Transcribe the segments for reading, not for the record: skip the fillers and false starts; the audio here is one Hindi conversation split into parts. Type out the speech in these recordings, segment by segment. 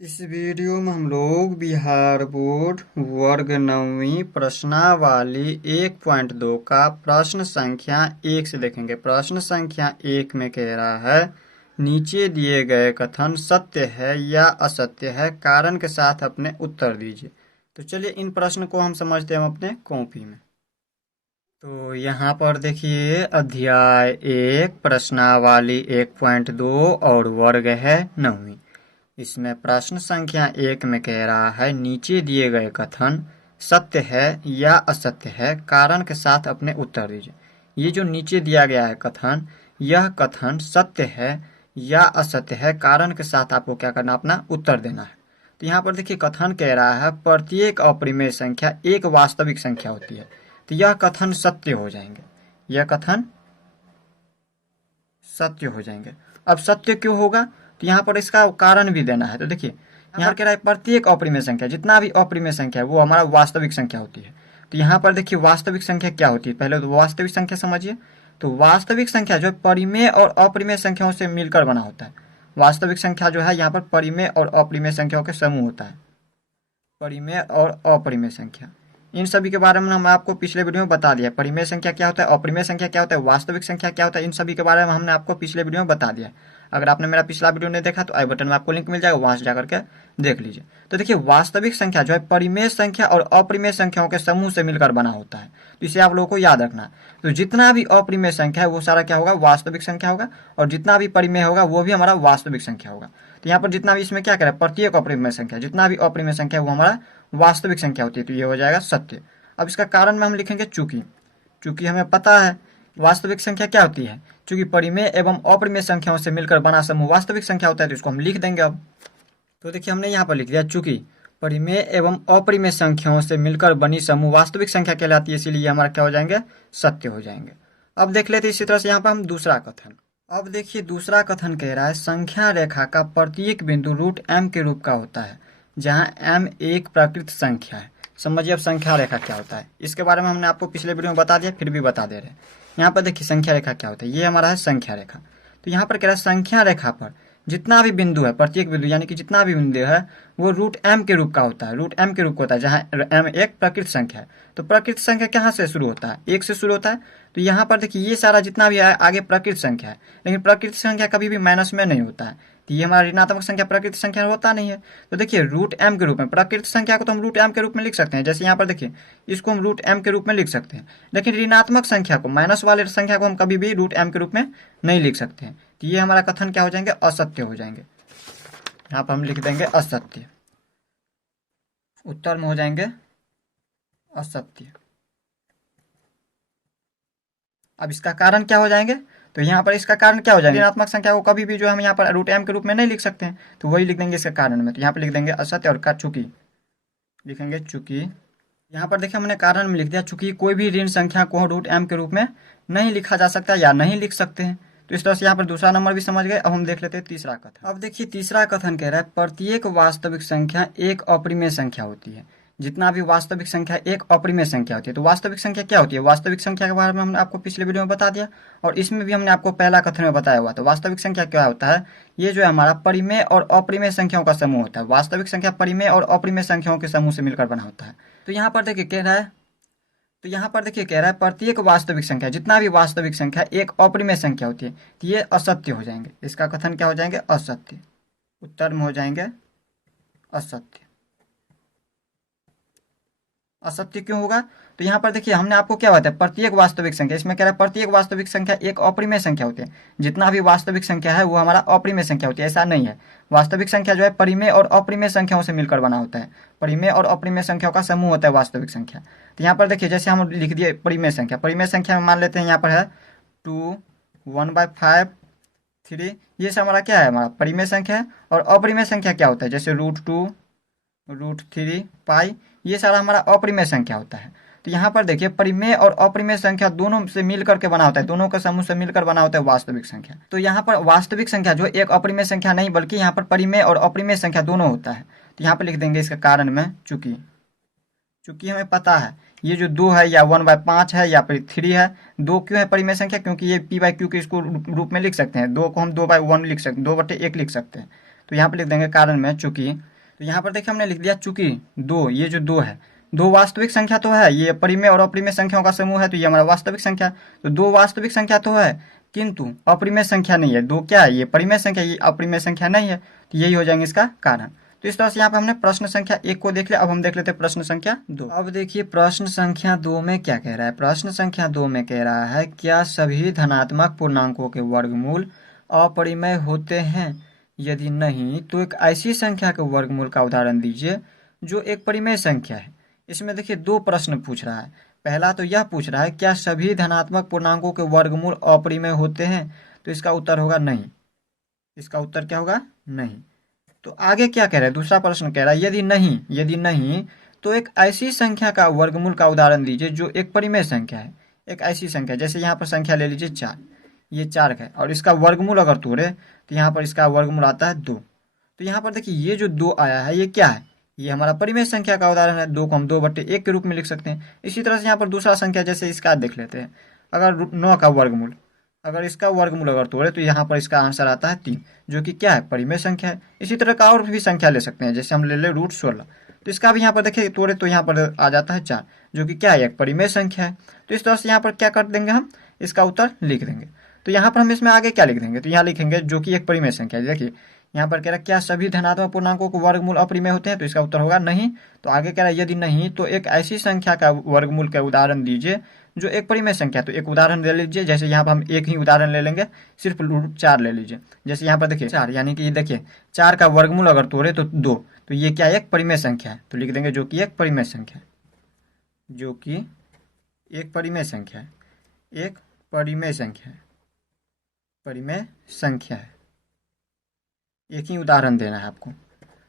इस वीडियो में हम लोग बिहार बोर्ड वर्ग 9वीं प्रश्नावली 1.2 का प्रश्न संख्या 1 से देखेंगे। प्रश्न संख्या 1 में कह रहा है नीचे दिए गए कथन सत्य है या असत्य है, कारण के साथ अपने उत्तर दीजिए। तो चलिए इन प्रश्न को हम समझते हैं अपने कॉपी में। तो यहाँ पर देखिए अध्याय 1 प्रश्नावली 1.2 और वर्ग है 9वीं। इसमें प्रश्न संख्या 1 में कह रहा है नीचे दिए गए कथन सत्य है या असत्य है, कारण के साथ अपने उत्तर दीजिए। ये जो नीचे दिया गया है कथन, यह कथन सत्य है या असत्य है, कारण के साथ आपको क्या करना, अपना उत्तर देना है। तो यहाँ पर देखिए कथन कह रहा है प्रत्येक अपरिमेय संख्या एक वास्तविक संख्या होती है। तो यह कथन सत्य हो जाएंगे, यह कथन सत्य हो जाएंगे। अब सत्य क्यों होगा, तो यहाँ पर इसका कारण भी देना है। तो देखिए यहाँ कह रहा है प्रत्येक अपरिमेय संख्या, जितना भी अपरिमेय संख्या है वो हमारा वास्तविक संख्या होती है। तो यहाँ पर देखिए वास्तविक संख्या क्या होती है, पहले तो वास्तविक संख्या समझिए। तो वास्तविक संख्या जो है परिमेय और अपरिमेय संख्याओं से मिलकर बना होता है। वास्तविक संख्या जो है यहाँ पर परिमेय और अपरिमेय संख्याओं के समूह होता है। परिमेय और अपरिमेय संख्या, इन सभी के बारे में हम आपको पिछले वीडियो में बता दिया। परिमेय संख्या क्या होता है, अपरिमेय संख्या क्या होता है, वास्तविक संख्या क्या होता है, इन सभी के बारे में हमने आपको पिछले वीडियो में बता दिया। अगर आपने मेरा पिछला वीडियो नहीं देखा तो आई बटन में आपको लिंक मिल जाएगा, वहां से जाकर के देख लीजिए। तो देखिए वास्तविक संख्या जो है परिमेय संख्या और अपरिमेय संख्याओं के समूह से मिलकर बना होता है। तो इसे आप लोगों को याद रखना है। तो जितना भी अपरिमेय संख्या है वो सारा क्या होगा, वास्तविक संख्या होगा, और जितना भी परिमेय होगा वो भी हमारा वास्तविक संख्या होगा। तो यहाँ पर जितना भी इसमें क्या करें, प्रत्येक अपरिमेय संख्या, जितना भी अपरिमेय संख्या है वो हमारा वास्तविक संख्या होती है। तो ये हो जाएगा सत्य। अब इसका कारण में हम लिखेंगे चूंकि। चूंकि हमें पता है वास्तविक संख्या क्या होती है, चूंकि परिमेय एवं अपरिमेय संख्याओं से मिलकर बना समूह वास्तविक संख्या होता है। तो इसको हम लिख देंगे। अब तो देखिए हमने यहाँ पर लिख दिया चूंकि परिमेय एवं अपरिमेय संख्याओं से मिलकर बनी समूह वास्तविक संख्या कहलाती है, इसीलिए हमारा क्या हो जाएंगे, सत्य हो जाएंगे। अब देख लेते इसी तरह से यहाँ पर हम दूसरा कथन। अब देखिए दूसरा कथन कह रहा है संख्या रेखा का प्रत्येक बिंदु रूट एम के रूप का होता है, जहाँ एम एक प्राकृत संख्या है। समझिए अब संख्या रेखा क्या होता है, इसके बारे में हमने आपको पिछले वीडियो में बता दिया, फिर भी बता दे रहे हैं। यहाँ पर देखिए संख्या रेखा क्या होता है, ये हमारा है संख्या रेखा। तो यहाँ पर कह रहा है संख्या रेखा पर जितना भी बिंदु है, प्रत्येक बिंदु यानी कि जितना भी बिंदु है वो रूट एम के रूप का होता है। रूट एम के रूप का होता है, जहाँ एम एक प्रकृत संख्या है। तो प्रकृत संख्या कहाँ से शुरू होता है, एक से शुरू होता है। तो यहाँ पर देखिए ये सारा जितना भी है आगे प्रकृत संख्या है, लेकिन प्रकृत संख्या कभी भी माइनस में नहीं होता है। तो ये हमारा ऋणात्मक संख्या प्रकृत संख्या होता नहीं है। तो देखिए रूट एम के रूप में प्रकृत संख्या को तो हम रूट एम के रूप में लिख सकते हैं, जैसे यहाँ पर देखिए इसको हम रूट एम के रूप में लिख सकते हैं। लेकिन ऋणात्मक संख्या को, माइनस वाले संख्या को हम कभी भी रूट एम के रूप में नहीं लिख सकते हैं। तो ये हमारा कथन क्या हो जाएंगे, असत्य हो जाएंगे। यहाँ पर हम लिख देंगे असत्य, उत्तर में हो जाएंगे असत्य। अब इसका कारण क्या हो जाएंगे, तो यहाँ पर इसका कारण क्या हो जाएगा, ऋणात्मक संख्या को कभी भी जो हम यहाँ पर रूट एम के रूप में नहीं लिख सकते हैं, तो वही लिख देंगे इसके कारण में। तो यहाँ पर लिख देंगे असत्य और का चूंकि लिखेंगे चूंकि। यहाँ पर देखिए हमने कारण में लिख दिया चूंकि कोई भी ऋण संख्या को रूट एम के रूप में नहीं लिखा जा सकता या नहीं लिख सकते हैं। तो इस तरह से यहाँ पर दूसरा नंबर भी समझ गए। अब हम देख लेते हैं तीसरा कथन। अब देखिए तीसरा कथन कह रहा है प्रत्येक वास्तविक संख्या एक अपरिमेय संख्या होती है। जितना भी वास्तविक संख्या एक अपरिमेय संख्या होती है। तो वास्तविक संख्या क्या होती है, वास्तविक संख्या के बारे में हमने आपको पिछले वीडियो में बता दिया, और इसमें भी हमने आपको पहला कथन में बताया हुआ। तो वास्तविक संख्या क्या होता है, ये जो है हमारा परिमेय और अपरिमेय संख्याओं का समूह होता है। वास्तविक संख्या परिमेय और अपरिमेय संख्याओं के समूह से मिलकर बना होता है। तो यहाँ पर देखिए कह रहा है, तो यहाँ पर देखिए कह रहा है प्रत्येक वास्तविक संख्या, जितना भी वास्तविक संख्या एक अपरिमेय संख्या होती है। तो ये असत्य हो जाएंगे, इसका कथन क्या हो जाएंगे, असत्य। उत्तर में हो जाएंगे असत्य। असत्य क्यों होगा, तो यहाँ पर देखिए हमने आपको क्या बताया, प्रत्येक वास्तविक संख्या, इसमें कह रहा है प्रत्येक वास्तविक संख्या एक अपरिमेय संख्या होती है। जितना भी वास्तविक संख्या है वो हमारा अपरिमेय संख्या होती है, ऐसा नहीं है। वास्तविक संख्या जो है परिमेय और अपरिमेय संख्याओं से मिलकर बना होता है। परिमेय और अपरिमेय संख्याओं का समूह होता है वास्तविक संख्या। तो यहाँ पर देखिए जैसे हम लिख दिए परिमेय संख्या, परिमेय संख्या में मान लेते हैं यहाँ पर है 2, 1/5, 3, ये सब हमारा क्या है, हमारा परिमेय संख्या है। और अपरिमेय संख्या क्या होता है, जैसे √2, √3, पाई, ये सारा हमारा अपरिमेय संख्या होता है। तो यहाँ पर देखिए परिमेय और अपरिमेय संख्या दोनों से मिलकर के बना होता है, दोनों का समूह से मिलकर बना होता है वास्तविक संख्या। तो यहाँ पर वास्तविक संख्या जो एक अपरिमेय संख्या नहीं, बल्कि यहाँ पर परिमेय और अपरिमेय संख्या दोनों होता है। तो यहाँ पर लिख देंगे इसका कारण में चूंकि। चूंकि हमें पता है ये जो 2 है या 1/5 है या फिर 3 है, 2 क्यों है परिमेय संख्या, क्योंकि ये p/q के इसको रूप में लिख सकते हैं। 2 को हम 2/1 लिख सकते हैं, 2/1 लिख सकते हैं। तो यहाँ पर लिख देंगे कारण में चूंकि तो यहाँ पर देखिए हमने लिख दिया चूंकि दो, ये जो दो है, दो वास्तविक संख्या तो है, ये परिमेय और अपरिमेय संख्याओं का समूह है, तो ये हमारा वास्तविक संख्या, तो दो वास्तविक संख्या तो है किंतु अपरिमेय संख्या नहीं है। दो क्या है, ये परिमेय संख्या, ये अपरिमेय संख्या नहीं है, तो यही हो जाएंगे इसका कारण। तो इस तरह से यहाँ पे हमने प्रश्न संख्या 1 को देख लिया। अब हम देख लेते हैं प्रश्न संख्या 2। अब देखिए प्रश्न संख्या 2 में क्या कह रहा है। प्रश्न संख्या 2 में कह रहा है क्या सभी धनात्मक पूर्णांकों के वर्गमूल अपरिमेय होते हैं, यदि नहीं तो एक ऐसी संख्या के वर्गमूल का उदाहरण दीजिए जो एक परिमेय संख्या है। इसमें देखिए दो प्रश्न पूछ रहा है। पहला तो यह पूछ रहा है क्या सभी धनात्मक पूर्णांकों के वर्गमूल अपरिमेय होते हैं, तो इसका उत्तर होगा नहीं। इसका उत्तर क्या होगा, नहीं। तो आगे क्या कह रहा है, दूसरा प्रश्न कह रहा है यदि नहीं तो एक ऐसी संख्या का वर्गमूल का उदाहरण दीजिए जो एक परिमेय संख्या है। एक ऐसी संख्या, जैसे यहाँ पर संख्या ले लीजिए 4, ये 4 है और इसका वर्गमूल अगर तोड़े तो यहाँ पर इसका वर्गमूल आता है 2। तो यहाँ पर देखिए ये जो 2 आया है ये क्या है, ये हमारा परिमेय संख्या का उदाहरण है। 2 को हम 2/1 के रूप में लिख सकते हैं। इसी तरह से यहाँ पर दूसरा संख्या, जैसे इसका देख लेते हैं, अगर 9 का वर्गमूल, अगर इसका वर्गमूल अगर तोड़े तो यहाँ पर इसका आंसर आता है 3, जो कि क्या है, परिमेय संख्या है। इसी तरह का और भी संख्या ले सकते हैं, जैसे हम ले ले √16, तो इसका भी यहाँ पर देखिए तोड़े तो यहाँ पर आ जाता है 4, जो कि क्या है, एक परिमेय संख्या है। तो इस तरह से यहाँ पर क्या कर देंगे, हम इसका उत्तर लिख देंगे। तो यहाँ पर हम इसमें आगे क्या लिख देंगे, तो यहाँ लिखेंगे जो कि एक परिमेय संख्या है। देखिए यहाँ पर कह रहा है क्या सभी धनात्मक पूर्णांकों को वर्गमूल अपरिमेय होते हैं, तो इसका उत्तर होगा नहीं। तो आगे कह रहा है यदि नहीं तो एक ऐसी संख्या का वर्गमूल का उदाहरण दीजिए जो एक परिमेय संख्या। तो एक उदाहरण ले लीजिए, जैसे यहाँ पर हम एक ही उदाहरण ले लेंगे, सिर्फ √4 ले लीजिए। जैसे यहाँ पर देखिए 4, यानी कि देखिए 4 का वर्गमूल अगर तोड़े तो 2, तो ये क्या है, एक परिमेय संख्या है। तो लिख देंगे जो कि एक परिमेय संख्या है, जो कि एक परिमेय संख्या है, एक परिमेय संख्या है, परिमेय संख्या है। एक ही उदाहरण देना है आपको।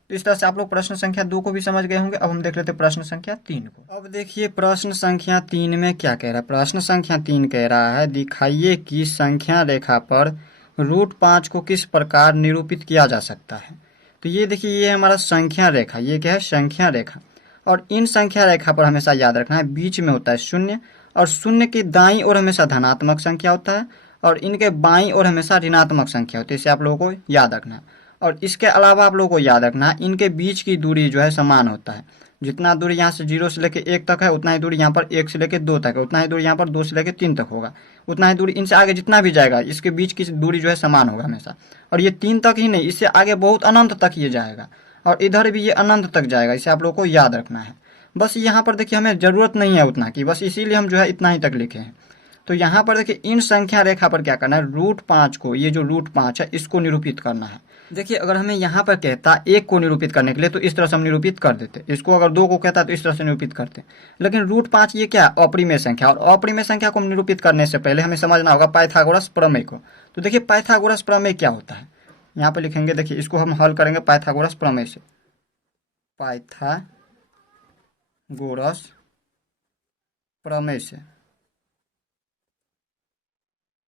तो इस तरह से आप लोग प्रश्न संख्या 2 को भी समझ गए होंगे। अब हम देख लेते हैं प्रश्न संख्या 3 को। अब देखिए प्रश्न संख्या 3 में क्या कह रहा है। प्रश्न संख्या 3 कह रहा है दिखाइए कि संख्या रेखा पर √5 को किस प्रकार निरूपित किया जा सकता है। तो ये देखिए ये हमारा संख्या रेखा, ये क्या है, संख्या रेखा। और इन संख्या रेखा पर हमेशा याद रखना है बीच में होता है 0 और 0 की दाईं ओर हमेशा धनात्मक संख्या होता है और इनके बाईं ओर हमेशा ऋणात्मक संख्या होती है। इसे आप लोगों को याद रखना है। और इसके अलावा आप लोगों को याद रखना है इनके बीच की दूरी जो है समान होता है। जितना दूरी यहाँ से 0 से लेकर 1 तक है उतना ही दूरी यहाँ पर 1 से लेकर 2 तक है, उतना ही दूरी यहाँ पर 2 से लेकर 3 तक होगा, उतना ही दूरी इनसे आगे जितना भी जाएगा इसके बीच की दूरी जो है समान होगा हमेशा। और ये 3 तक ही नहीं, इससे आगे बहुत अनंत तक ये जाएगा और इधर भी ये अनंत तक जाएगा। इसे आप लोग को याद रखना है। बस यहाँ पर देखिए हमें ज़रूरत नहीं है उतना की, बस इसीलिए हम जो है इतना ही तक लिखे हैं। तो यहाँ पर देखिए इन संख्या रेखा पर क्या करना है, √5 को, ये जो √5 है इसको निरूपित करना है। देखिए अगर हमें यहाँ पर कहता 1 को निरूपित करने के लिए तो इस तरह से हम निरूपित कर देते, इसको अगर 2 को कहता तो इस तरह से निरूपित करते। लेकिन √5 ये क्या है, अपरिमेय संख्या, और अपरिमेय संख्या को हम निरूपित करने से पहले हमें समझना होगा पाइथागोरस प्रमेय को। तो देखिए पाइथागोरस प्रमेय क्या होता है, यहाँ पर लिखेंगे। देखिए इसको हम हल करेंगे पाइथागोरस प्रमेय से। पाइथागोरस प्रमेय से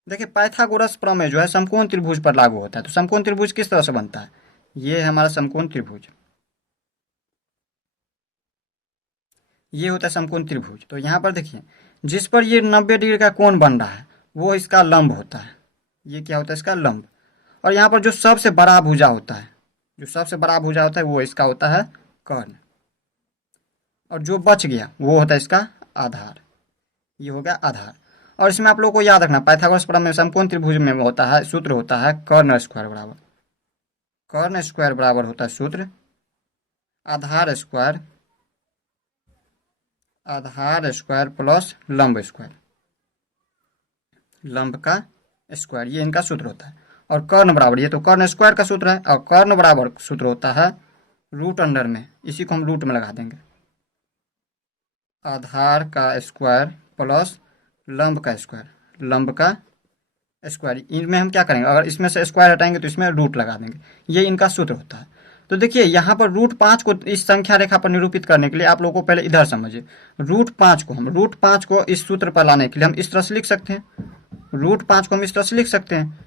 देखिए पाइथागोरस प्रमेय जो है समकोण त्रिभुज पर लागू होता है। तो समकोण त्रिभुज किस तरह से बनता है, ये है हमारा समकोण त्रिभुज, ये होता है समकोण त्रिभुज। तो यहाँ पर देखिए जिस पर ये 90 डिग्री का कोण बन रहा है वो इसका लंब होता है। ये क्या होता है, इसका लंब। और यहाँ पर जो सबसे बड़ा भुजा होता है, जो सबसे बड़ा भुजा होता है वो इसका होता है कर्ण, और जो बच गया वो होता है इसका आधार। ये हो गया आधार। और इसमें आप लोगों को याद रखना पाइथागोरस प्रमेय में समकोण त्रिभुज में होता है, सूत्र होता है कर्ण स्क्वायर बराबर, कर्ण स्क्वायर बराबर होता है सूत्र आधार स्क्वायर प्लस लंब स्क्वायर, लंब का स्क्वायर, ये इनका सूत्र होता है। और कर्ण बराबर, ये तो कर्ण स्क्वायर का सूत्र है, और कर्ण बराबर सूत्र होता है रूट अंडर में, इसी को हम रूट में लगा देंगे, आधार का स्क्वायर प्लस लंब का स्क्वायर, लंब का स्क्वायर। इनमें हम क्या करेंगे, अगर इसमें से स्क्वायर हटाएंगे तो इसमें रूट लगा देंगे, ये इनका सूत्र होता है। तो देखिए यहाँ पर √5 को इस संख्या रेखा पर निरूपित करने के लिए आप लोगों को पहले इधर समझिए। √5 को इस सूत्र पर लाने के लिए हम इस तरह से लिख सकते हैं, √5 को हम इस तरह से लिख सकते हैं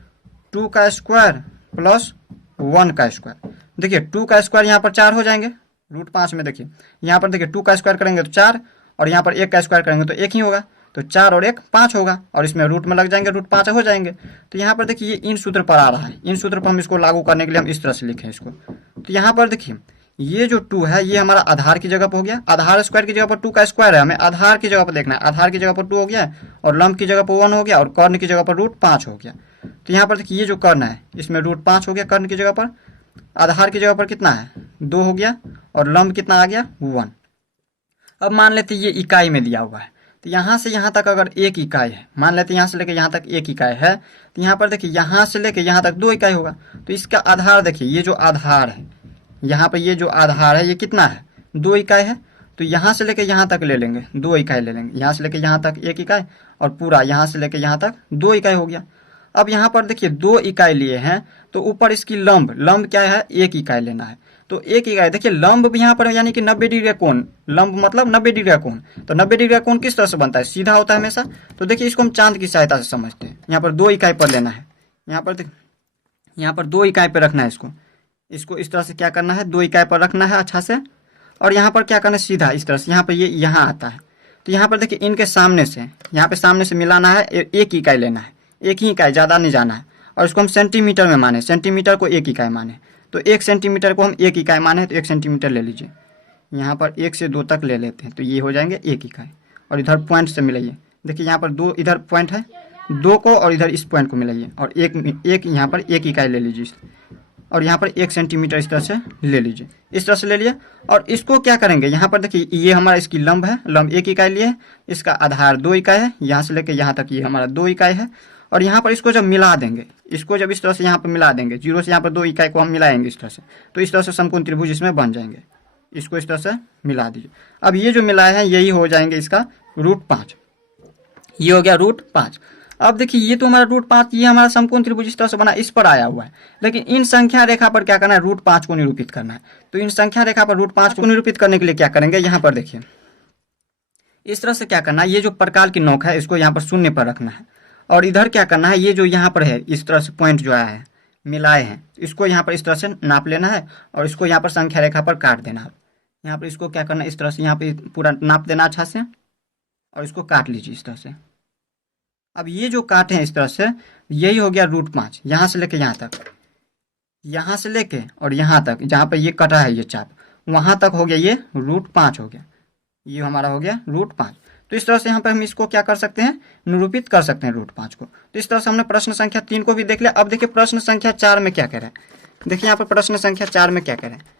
2 का स्क्वायर प्लस 1 का स्क्वायर। देखिए 2 का स्क्वायर यहाँ पर 4 हो जाएंगे √5 में। देखिए यहाँ पर देखिए 2 का स्क्वायर करेंगे तो 4, और यहाँ पर 1 का स्क्वायर करेंगे तो 1 ही होगा, तो 4 और 1 5 होगा, और इसमें रूट में लग जाएंगे, √5 हो जाएंगे। तो यहाँ पर देखिए ये इन सूत्र पर आ रहा है, इन सूत्र पर हम इसको लागू करने के लिए हम इस तरह से लिखें इसको। तो यहाँ पर देखिए ये जो 2 है ये हमारा आधार की जगह पर हो गया, आधार स्क्वायर की जगह पर 2 का स्क्वायर है, हमें आधार की जगह पर देखना है, आधार की जगह पर 2 हो गया और लंब की जगह पर 1 हो गया और कर्ण की जगह पर √5 हो गया। तो यहाँ पर देखिए ये जो कर्ण है इसमें √5 हो गया कर्ण की जगह पर, आधार की जगह पर कितना है 2 हो गया और लंब कितना आ गया 1। अब मान लेते ये इकाई में दिया हुआ है, तो यहाँ से यहाँ तक अगर 1 इकाई है, मान लेते यहाँ से लेके यहाँ तक 1 इकाई है, तो यहाँ पर देखिए यहाँ से लेके यहाँ तक 2 इकाई होगा। तो इसका आधार देखिए ये जो आधार है यहाँ पर ये जो आधार है ये कितना है 2 इकाई है। तो यहाँ से लेके यहाँ तक ले लेंगे 2 इकाई ले लेंगे, यहाँ से लेके यहाँ तक 1 इकाई और पूरा यहाँ से लेके यहाँ तक 2 इकाई हो गया। अब यहाँ पर देखिए 2 इकाई लिए हैं तो ऊपर इसकी लंब क्या है 1 इकाई लेना है। तो 1 इकाई देखिए लंब भी यहाँ पर यानी कि 90 डिग्री का कोण, लंब मतलब 90 डिग्री का कोण। तो 90 डिग्री का कोण किस तरह से बनता है, सीधा होता है हमेशा। तो देखिए इसको हम चांद की सहायता से समझते हैं। यहाँ पर 2 इकाई पर लेना है, यहाँ पर 2 इकाई पर रखना है इसको इस तरह से क्या करना है 2 इकाई पर रखना है अच्छा से। और यहाँ पर क्या करना है सीधा इस तरह से, यहाँ पर ये यहाँ आता है। तो यहाँ पर देखिए इनके सामने से यहाँ पे सामने से मिलाना है, 1 इकाई लेना है, 1 ही इकाई, ज़्यादा नहीं जाना है। और इसको हम सेंटीमीटर में माने, सेंटीमीटर को 1 इकाई माने। तो 1 सेंटीमीटर को हम 1 इकाई माने तो 1 सेंटीमीटर ले लीजिए। यहाँ पर 1 से 2 तक ले लेते हैं तो ये हो जाएंगे 1 इकाई। और इधर पॉइंट से मिलाइए, देखिए यहाँ पर 2 इधर पॉइंट है, 2 को और इधर इस पॉइंट को मिलाइए और एक यहाँ पर 1 इकाई ले लीजिए और यहाँ पर 1 सेंटीमीटर इस तरह से ले लीजिए, इस तरह से ले लिए। और इसको क्या करेंगे यहाँ पर देखिए ये हमारा इसकी लंब है, लंब 1 इकाई लिए, इसका आधार 2 इकाई है, यहाँ से लेकर यहाँ तक ये हमारा 2 इकाई है। और यहाँ पर इसको जब मिला देंगे, इसको जब इस तरह से यहाँ पर मिला देंगे, 0 से यहाँ पर 2 इकाई को हम मिलाएंगे इस तरह से, तो इस तरह से समकोण त्रिभुज इसमें बन जाएंगे। इसको इस तरह से मिला दीजिए। अब ये जो मिलाए हैं यही हो जाएंगे इसका √5, ये हो गया √5। अब देखिए ये तो हमारा √5 ये हमारा समकोण त्रिभुज इस तरह से बना, इस पर आया हुआ है। लेकिन इन संख्या रेखा पर क्या करना है √5 को निरूपित करना है। तो इन संख्या रेखा पर √5 को निरूपित करने के लिए क्या करेंगे, यहाँ पर देखिए इस तरह से क्या करना है, ये जो प्रकाल की नोक है इसको यहाँ पर 0 पर रखना है। और इधर क्या करना है, ये जो यहाँ पर है इस तरह से पॉइंट जो आया है मिलाए हैं, इसको यहाँ पर इस तरह से नाप लेना है और इसको यहाँ पर संख्या रेखा पर काट देना है। यहाँ पर इसको क्या करना है इस तरह से यहाँ पे पूरा नाप देना अच्छा से और इसको काट लीजिए इस तरह से। अब ये जो काटे हैं इस तरह से यही हो गया √5, यहाँ से लेके यहाँ तक, यहाँ से लेके और यहाँ तक जहाँ पर ये कटा है ये चाप वहाँ तक हो गया ये √5 हो गया, ये हमारा हो गया √5। तो इस तरह से यहाँ पर हम इसको क्या कर सकते हैं निरूपित कर सकते हैं √5 को। तो इस तरह से हमने प्रश्न संख्या 3 को भी देख लिया। अब देखिए प्रश्न संख्या 4 में क्या कह रहा है, देखिए यहाँ पर प्रश्न संख्या 4 में क्या कह रहा है,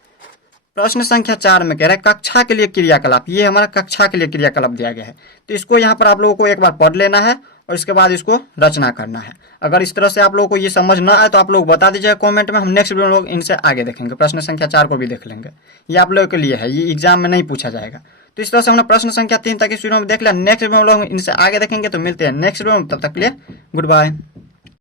प्रश्न संख्या 4 में कह रहा है कक्षा के लिए क्रियाकलाप, ये हमारा कक्षा के लिए क्रियाकलाप दिया गया है। तो इसको यहाँ पर आप लोगों को एक बार पढ़ लेना है और इसके बाद इसको रचना करना है। अगर इस तरह से आप लोगों को ये समझ ना आए तो आप लोग बता दीजिएगा कमेंट में, हम नेक्स्ट वीडियो में लोग इनसे आगे देखेंगे, प्रश्न संख्या 4 को भी देख लेंगे। ये आप लोगों के लिए है, ये एग्जाम में नहीं पूछा जाएगा। तो इस तरह से हमने प्रश्न संख्या 3 तक इस वीडियो में देख लिया। नेक्स्ट वीडियो में लोग इनसे आगे देखेंगे। तो मिलते हैं नेक्स्ट वीडियो में, तब तक के लिए गुड बाय।